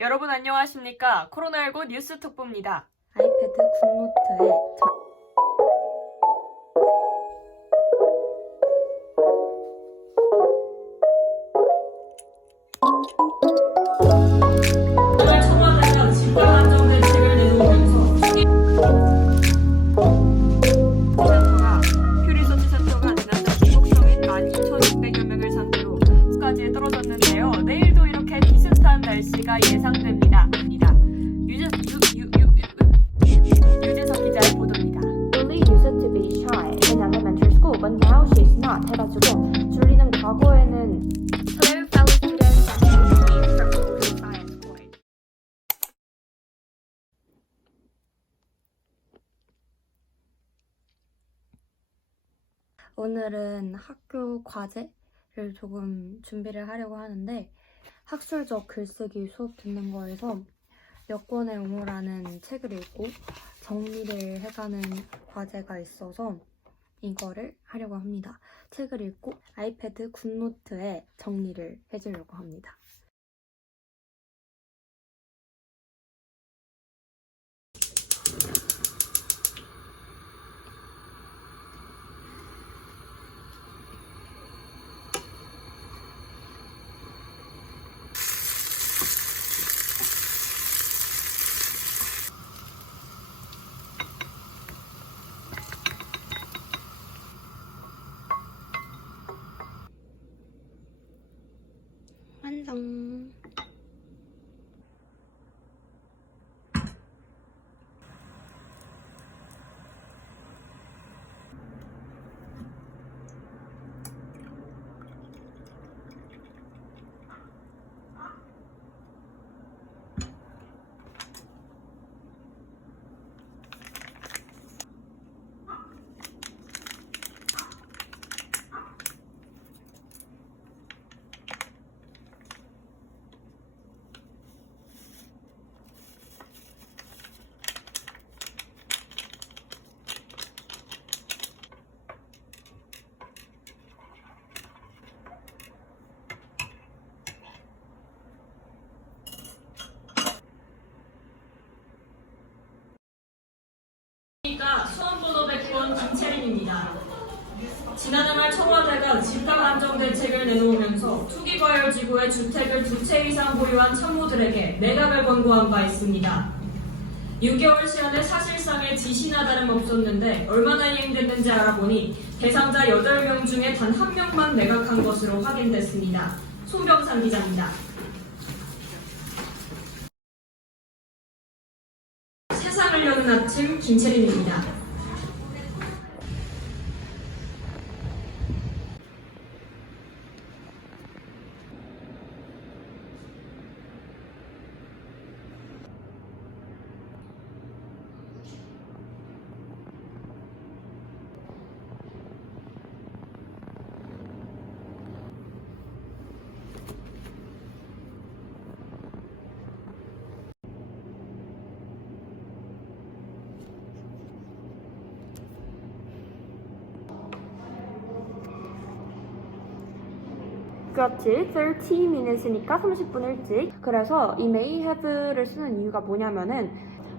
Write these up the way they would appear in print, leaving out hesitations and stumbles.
여러분 안녕하십니까? 코로나19 뉴스 톡보입니다. 아이패드 굿노트에 오늘 청와대가 집단 안정 대책을 내놓으면서 센터가 퓨리소치 센터가 지난달 중국성인 12,600여 명을 상대로 까지 떨어졌는데요. 내일도 이렇게 비슷한 날씨가 예상됩니다. 유재석 기자의 보도입니다. Julie used to be shy in elementary school, but now she's not. 해가지고 줄리는 과거에는 Hello, fellow students. I'm Julie from Korea Science College. 오늘은 학교 과제를 조금 준비를 하려고 하는데 학술적 글쓰기 수업 듣는 거에서 여권의 옹호라는 책을 읽고 정리를 해가는 과제가 있어서 이거를 하려고 합니다. 책을 읽고 아이패드 굿노트에 정리를 해주려고 합니다. 완성! 수험번호 100번 김채린입니다. 지난해 말 청와대가 집단 안정 대책을 내놓으면서 투기과열지구에 주택을 2채 이상 보유한 참모들에게 매각을 권고한 바 있습니다. 6개월 시간에 사실상의 지시나 다름없었는데 얼마나 이행됐는지 알아보니 대상자 8명 중에 단 1명만 매각한 것으로 확인됐습니다. 손병상 기자입니다. 세상을 여는 아침 김채린입니다. 그렇지, 30 minutes니까 30분 일찍. 그래서 이 may have를 쓰는 이유가 뭐냐면은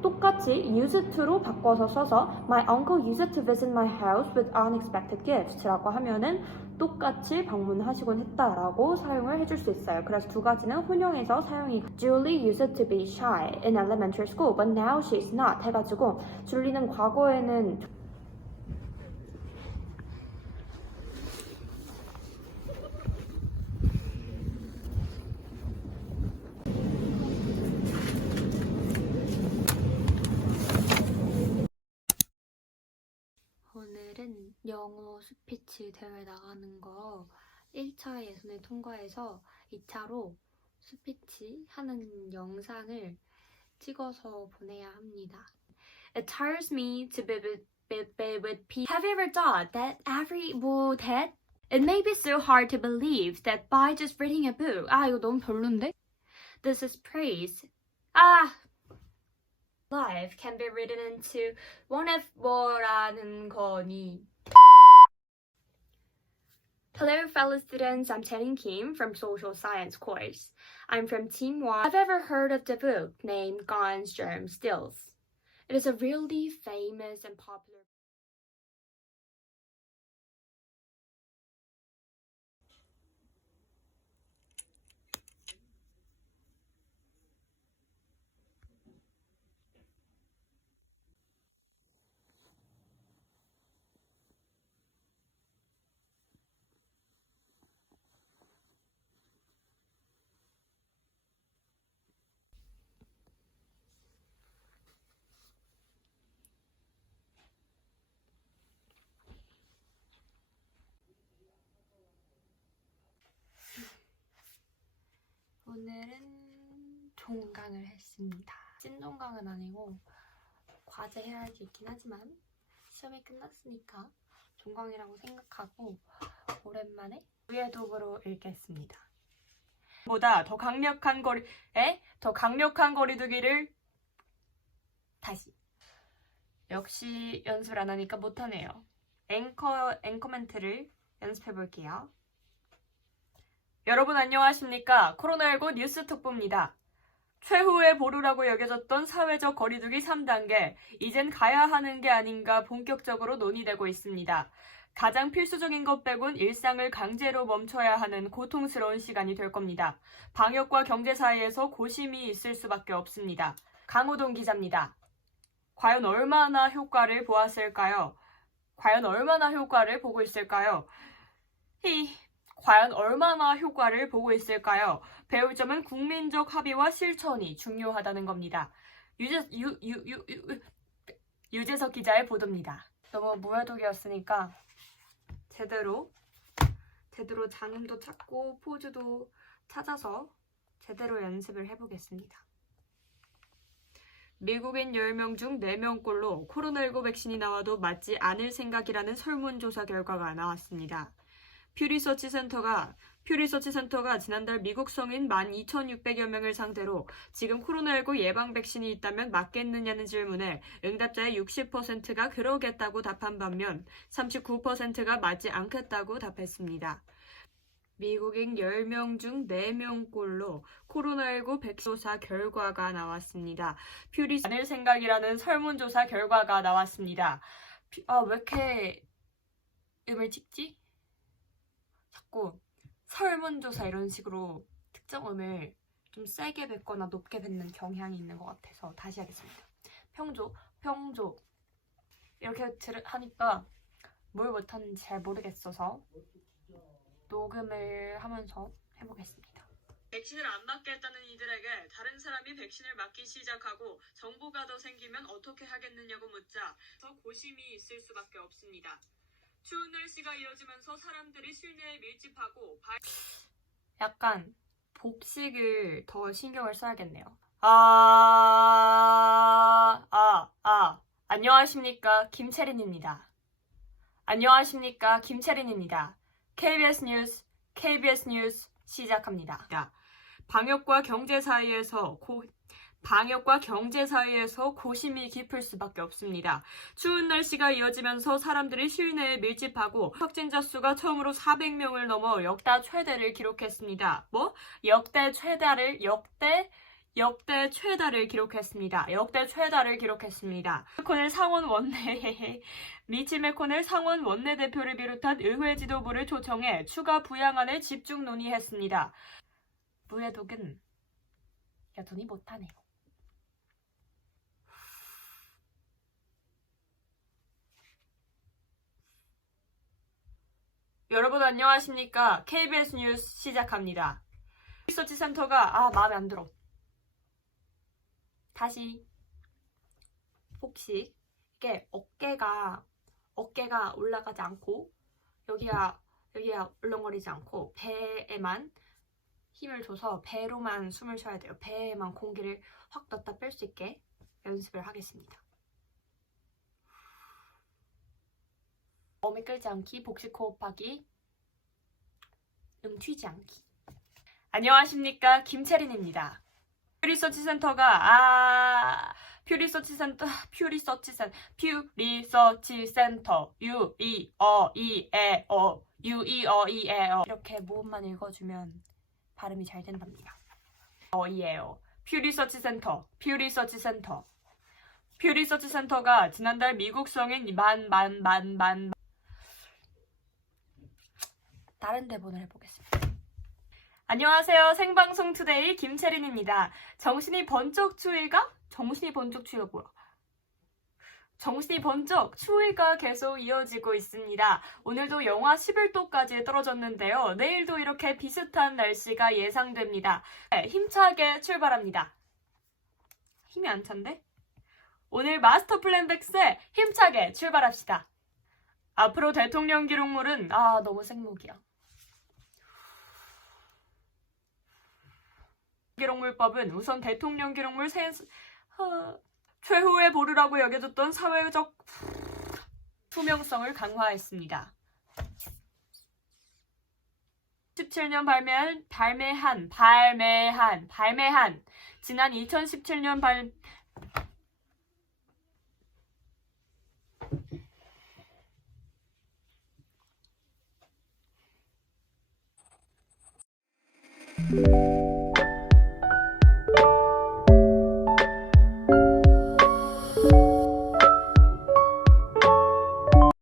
똑같이 used to로 바꿔서 써서 My uncle used to visit my house with unexpected gifts 라고 하면은 똑같이 방문하시곤 했다라고 사용을 해줄 수 있어요. 그래서 두 가지는 혼용해서 사용이 Julie used to be shy in elementary school, but now she's not 해가지고 줄리는 과거에는 오늘은 영어 스피치 대회 나가는 거 1차 예선을 통과해서 2차로 스피치 하는 영상을 찍어서 보내야 합니다. It tires me to be with people. Have you ever thought that it may be so hard to believe that by just reading a book. 이거 너무 별론데? This is praise. Life can be written into one of 뭐라는 거니. Hello fellow students, I'm Channing Kim from Social Science course. I'm from Team Y. Have you ever heard of the book named Guns, Germs, Stills? It is a really famous and popular 오늘은 종강을 했습니다. 찐종강은 아니고 과제 해야 할 게 있긴 하지만 시험이 끝났으니까 종강이라고 생각하고 오랜만에 위에독으로 읽겠습니다. 보다 더 강력한 거리두기를 다시. 역시 연습을 안 하니까 못하네요. 앵커 멘트를 연습해 볼게요. 여러분 안녕하십니까? 코로나19 뉴스 특보입니다. 최후의 보루라고 여겨졌던 사회적 거리두기 3단계, 이젠 가야 하는 게 아닌가 본격적으로 논의되고 있습니다. 가장 필수적인 것 빼곤 일상을 강제로 멈춰야 하는 고통스러운 시간이 될 겁니다. 방역과 경제 사이에서 고심이 있을 수밖에 없습니다. 강호동 기자입니다. 과연 얼마나 효과를 보았을까요? 과연 얼마나 효과를 보고 있을까요? 과연 얼마나 효과를 보고 있을까요? 배울 점은 국민적 합의와 실천이 중요하다는 겁니다. 유재석 기자의 보도입니다. 너무 무해독이었으니까 제대로 장음도 찾고 포즈도 찾아서 제대로 연습을 해보겠습니다. 미국인 10명 중 4명꼴로 코로나19 백신이 나와도 맞지 않을 생각이라는 설문조사 결과가 나왔습니다. 퓨리서치 센터가 지난달 미국 성인 12,600여 명을 상대로 지금 코로나19 예방 백신이 있다면 맞겠느냐는 질문에 응답자의 60%가 그러겠다고 답한 반면 39%가 맞지 않겠다고 답했습니다. 미국인 10명 중 4명꼴로 코로나19 백신 조사 결과가 나왔습니다. 퓨리서치 않을 생각이라는 설문조사 결과가 나왔습니다. 왜 이렇게 음을 찍지? 자꾸 설문조사 이런 식으로 특정 음을 좀 세게 뱉거나 높게 뱉는 경향이 있는 것 같아서 다시 하겠습니다. 평조 이렇게 하니까 뭘 못하는지 잘 모르겠어서 녹음을 하면서 해보겠습니다. 백신을 안 맞겠다는 이들에게 다른 사람이 백신을 맞기 시작하고 정보가 더 생기면 어떻게 하겠느냐고 묻자 더 고심이 있을 수밖에 없습니다. 추운 날씨가 이어지면서 사람들이 실내에 밀집하고 약간 복식을 더 신경을 써야겠네요. 안녕하십니까 김채린입니다. KBS 뉴스 시작합니다. 방역과 경제 사이에서 고심이 깊을 수밖에 없습니다. 추운 날씨가 이어지면서 사람들이 실내에 밀집하고 확진자 수가 처음으로 400명을 넘어 역대 최대를 기록했습니다. 역대 최다를 기록했습니다. 미치 메코넬 상원 원내대표를 비롯한 의회 지도부를 초청해 추가 부양안을 집중 논의했습니다. 무해독은 여전히 못하네요. 여러분 안녕하십니까? KBS 뉴스 시작합니다. 리서치 센터가 마음에 안 들어. 다시 복식. 이게 어깨가 올라가지 않고 여기가 울렁거리지 않고 배에만 힘을 줘서 배로만 숨을 쉬어야 돼요. 배에만 공기를 확 넣었다 뺄 수 있게 연습을 하겠습니다. 어미 끌지 않기, 복식 호흡하기, 튀지 않기. 안녕하십니까 김채린입니다. 퓨리서치 센터가 퓨리서치 센터 유이어이에요. 이렇게 모음만 읽어주면 발음이 잘 된답니다. 어이에요. 퓨 리서치 센터, 퓨 리서치 센터. 퓨 리서치 센터가 지난달 미국 성인 다른 대본을 해보겠습니다. 안녕하세요. 생방송 투데이 김채린입니다. 정신이 번쩍 추위가 뭐야? 정신이 번쩍 추위가 계속 이어지고 있습니다. 오늘도 영하 11도까지 떨어졌는데요. 내일도 이렇게 비슷한 날씨가 예상됩니다. 네, 힘차게 출발합니다. 힘이 안 찬데? 오늘 마스터 플랜 백스에 힘차게 출발합시다. 앞으로 대통령 기록물은 너무 생목이야. 기록물법은 우선 대통령 기록물 최후의 보루라고 여겨졌던 사회적 투명성을 강화했습니다. 2017년 발매한 지난 2017년